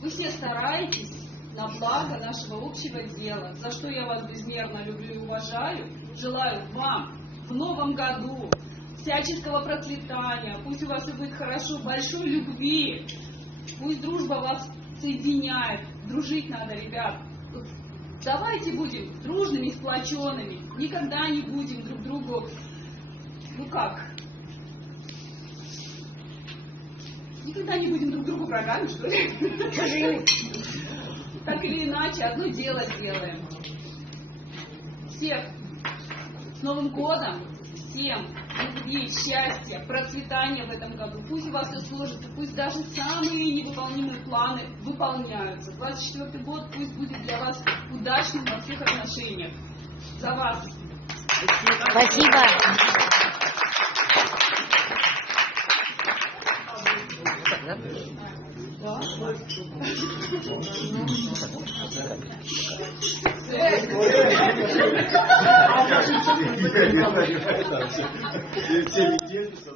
Вы все стараетесь на благо нашего общего дела, за что я вас безмерно люблю и уважаю. Желаю вам в новом году всяческого процветания, пусть у вас и будет хорошо, большой любви, пусть дружба вас соединяет. Дружить надо, ребят. Давайте будем дружными, сплоченными, никогда не будем друг другу, никогда не будем друг другу врагами, что ли? Так или иначе, одно дело сделаем. Всех с Новым годом, всем любви, счастья, процветания в этом году. Пусть у вас все сложится, пусть даже самые невыполнимые планы выполняются. 24-й год пусть будет для вас удачным во всех отношениях. За вас. Спасибо. Все